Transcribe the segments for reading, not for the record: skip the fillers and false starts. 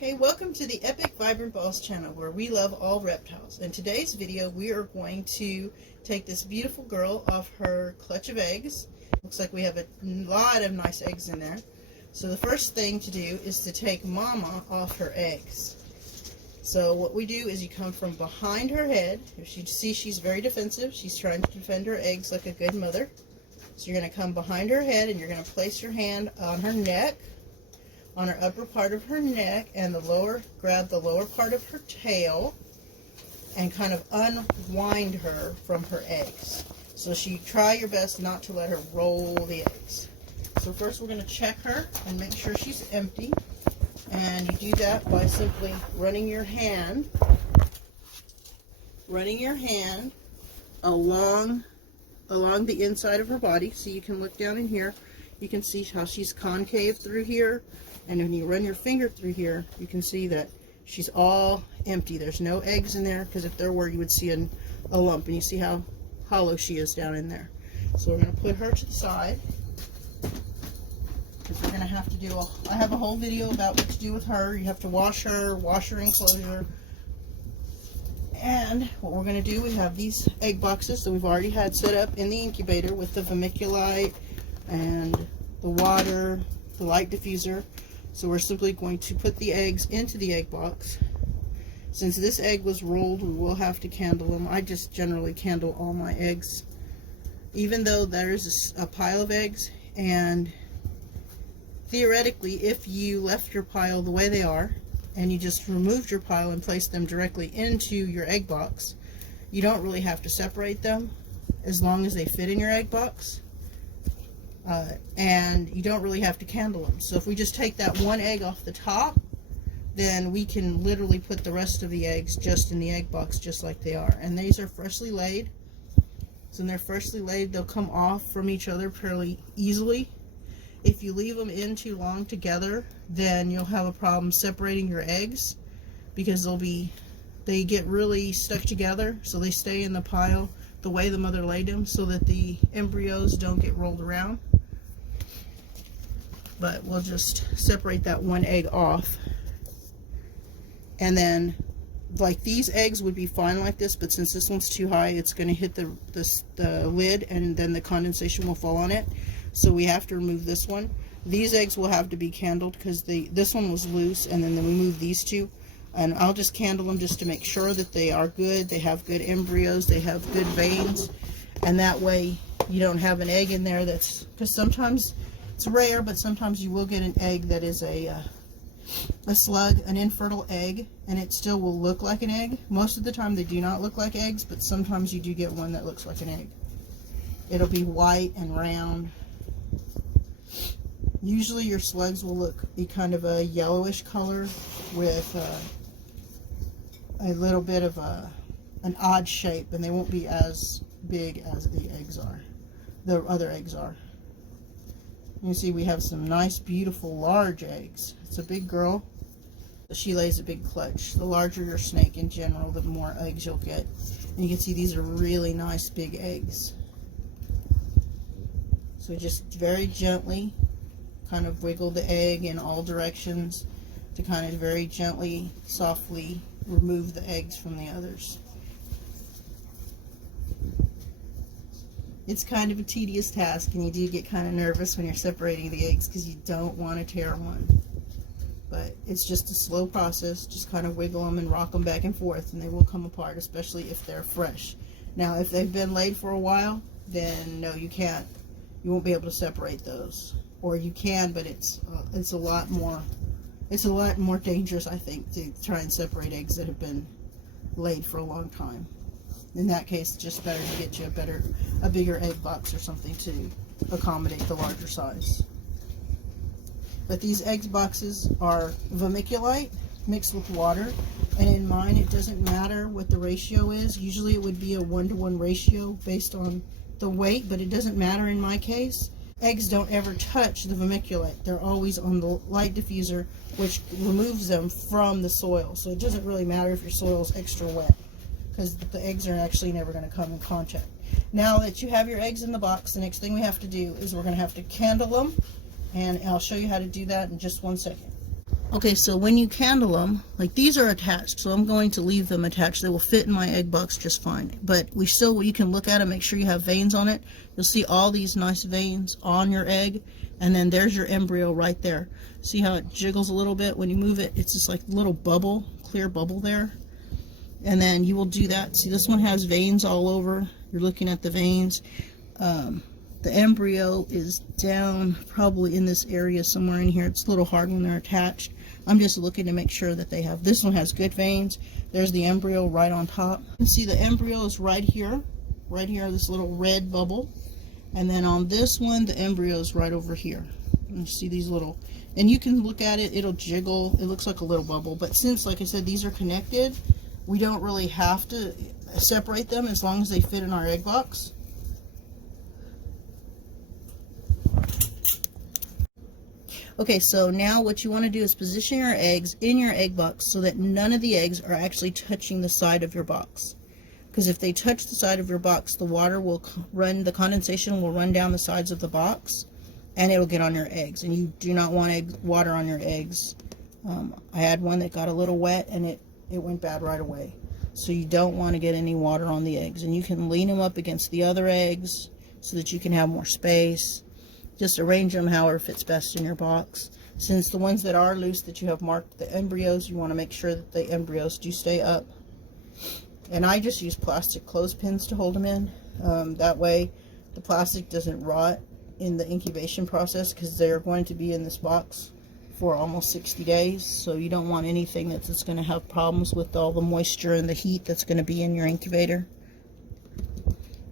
Okay, welcome to the Epic Vibrant Balls channel where we love all reptiles. In today's video we are going to take this beautiful girl off her clutch of eggs. Looks like we have a lot of nice eggs in there. So the first thing to do is to take Mama off her eggs. So what we do is you come from behind her head. If you see, she's very defensive. She's trying to defend her eggs like a good mother. So you're going to come behind her head and you're going to place your hand on her neck, on her upper part of her neck, and grab the lower part of her tail and kind of unwind her from her eggs. So try your best not to let her roll the eggs. So first we're going to check her and make sure she's empty. And you do that by simply running your hand along the inside of her body. So you can look down in here. You can see how she's concave through here. And when you run your finger through here, you can see that she's all empty. There's no eggs in there, because if there were, you would see a lump. And you see how hollow she is down in there. So we're going to put her to the side, because we're going to have to do I have a whole video about what to do with her. You have to wash her enclosure. And what we're going to do, we have these egg boxes that we've already had set up in the incubator with the vermiculite and the water, the light diffuser. So we're simply going to put the eggs into the egg box. Since this egg was rolled, we will have to candle them. I just generally candle all my eggs, even though there's a pile of eggs. And theoretically, if you left your pile the way they are, and you just removed your pile and placed them directly into your egg box, you don't really have to separate them as long as they fit in your egg box. And you don't really have to candle them. So if we just take that one egg off the top, then we can literally put the rest of the eggs just in the egg box just like they are. And these are freshly laid. So when they're freshly laid, they'll come off from each other fairly easily. If you leave them in too long together, then you'll have a problem separating your eggs, because they get really stuck together, so they stay in the pile the way the mother laid them, so that the embryos don't get rolled around. But we'll just separate that one egg off. And then, like, these eggs would be fine like this, but since this one's too high, it's going to hit the lid, and then the condensation will fall on it. So we have to remove this one. These eggs will have to be candled, because this one was loose, and then we move these two. And I'll just candle them just to make sure that they are good. They have good embryos. They have good veins. And that way you don't have an egg in there because sometimes it's rare, but sometimes you will get an egg that is a slug, an infertile egg, and it still will look like an egg. Most of the time they do not look like eggs, but sometimes you do get one that looks like an egg. It'll be white and round. Usually your slugs will be kind of a yellowish color with a little bit of an odd shape, and they won't be as big as the other eggs are. You see we have some nice, beautiful, large eggs. It's a big girl. She lays a big clutch. The larger your snake in general, the more eggs you'll get. And you can see these are really nice big eggs. So just very gently kind of wiggle the egg in all directions to kind of very gently, softly remove the eggs from the others. It's kind of a tedious task, and you do get kind of nervous when you're separating the eggs because you don't want to tear one. But it's just a slow process. Just kind of wiggle them and rock them back and forth, and they will come apart, especially if they're fresh. Now, if they've been laid for a while, then no, you can't. You won't be able to separate those. Or you can, but it's a lot more dangerous, I think, to try and separate eggs that have been laid for a long time. In that case, it's just better to get you a bigger egg box or something to accommodate the larger size. But these egg boxes are vermiculite mixed with water, and in mine it doesn't matter what the ratio is. Usually it would be a 1-to-1 ratio based on the weight, but it doesn't matter in my case. Eggs don't ever touch the vermiculite. They're always on the light diffuser, which removes them from the soil. So it doesn't really matter if your soil is extra wet, because the eggs are actually never going to come in contact. Now that you have your eggs in the box, the next thing we have to do is we're going to have to candle them, and I'll show you how to do that in just 1 second. Okay, so when you candle them, like these are attached, so I'm going to leave them attached. They will fit in my egg box just fine. But you can look at it, make sure you have veins on it. You'll see all these nice veins on your egg, and then there's your embryo right there. See how it jiggles a little bit when you move it? It's just like a little bubble, clear bubble there. And then you will do that. See, this one has veins all over. You're looking at the veins. The embryo is down probably in this area somewhere in here. It's a little hard when they're attached. I'm just looking to make sure that they have, this one has good veins. There's the embryo right on top. You can see the embryo is right here, this little red bubble. And then on this one, the embryo is right over here. You see these little, and you can look at it, it'll jiggle. It looks like a little bubble, but since, like I said, these are connected, we don't really have to separate them as long as they fit in our egg box. Okay, so now what you want to do is position your eggs in your egg box so that none of the eggs are actually touching the side of your box. Because if they touch the side of your box, the water will run, the condensation will run down the sides of the box, and it'll get on your eggs. And you do not want water on your eggs. I had one that got a little wet, and it went bad right away. So you don't want to get any water on the eggs. And you can lean them up against the other eggs so that you can have more space. Just arrange them however fits best in your box. Since the ones that are loose that you have marked the embryos, you want to make sure that the embryos do stay up. And I just use plastic clothespins to hold them in. That way the plastic doesn't rot in the incubation process, because they're going to be in this box for almost 60 days. So you don't want anything that's going to have problems with all the moisture and the heat that's going to be in your incubator.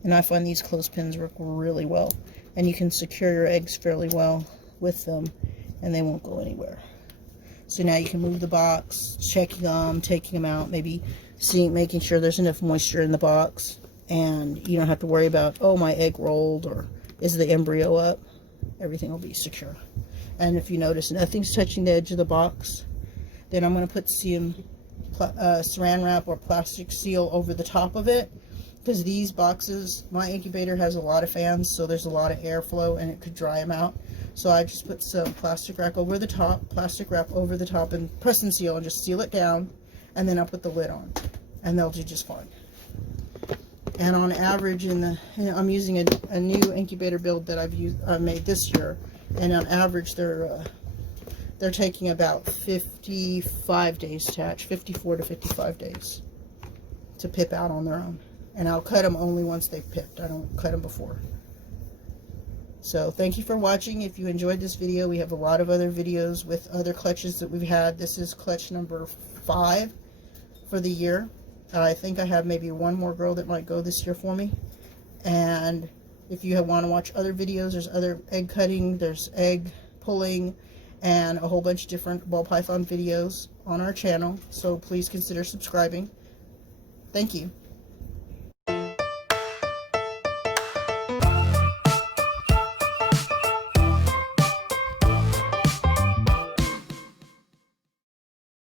And I find these clothespins work really well. And you can secure your eggs fairly well with them, and they won't go anywhere. So now you can move the box, checking them, taking them out, maybe making sure there's enough moisture in the box, and you don't have to worry about, oh, my egg rolled, or is the embryo up. Everything will be secure. And if you notice nothing's touching the edge of the box, then I'm going to put saran wrap or plastic seal over the top of it. Because these boxes, my incubator has a lot of fans, so there's a lot of airflow and it could dry them out. So I just put some plastic wrap over the top, and press and seal, and just seal it down, and then I'll put the lid on, and they'll do just fine. And on average, I'm using a new incubator build that I've made this year, and on average they're taking about 55 days to hatch, 54 to 55 days to pip out on their own. And I'll cut them only once they've pipped. I don't cut them before. So thank you for watching. If you enjoyed this video, we have a lot of other videos with other clutches that we've had. This is clutch number 5 for the year. I think I have maybe one more girl that might go this year for me. And if you want to watch other videos, there's other egg cutting, there's egg pulling, and a whole bunch of different ball python videos on our channel. So please consider subscribing. Thank you.